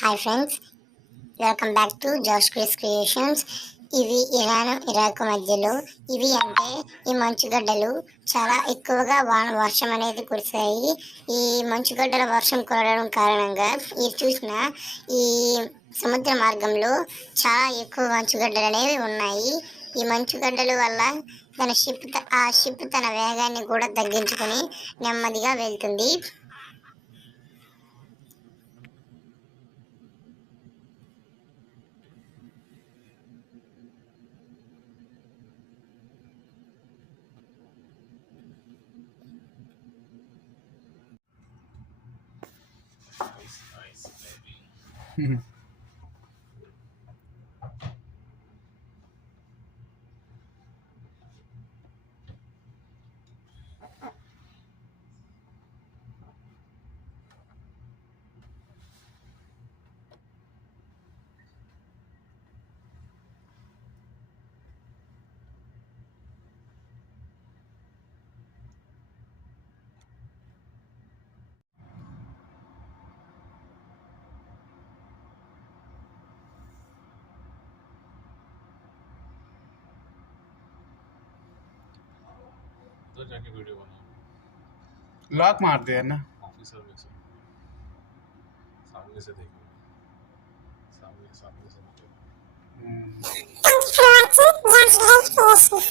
Hi friends, welcome back to Josh Chris creations. ఇవి Iran Iraq మధ్యలో ఇవి అంటే ఈ మంచుగడ్డలు చాలా ఎక్కువగా వర్షం అనేది కురిశాయి. ఈ మంచుగడ్డల వర్షం కురవడం కారణంగా ఇది చూసిన ఈ సముద్ర మార్గంలో చాలా ఎక్కువ మంచుగడ్డలు అనేవి ఉన్నాయి. ఈ మంచుగడ్డల వల్ల ఆ షిప్ తన వేగాన్ని కూడా తగ్గించుకొని నెమ్మదిగా వెళ్తుంది. Nice, baby. तो जाके वीडियो बनाओ, लॉक मार दिया ना। ऑफिसर में से सामने से देखो, सामने से देखो। Thank you for watching.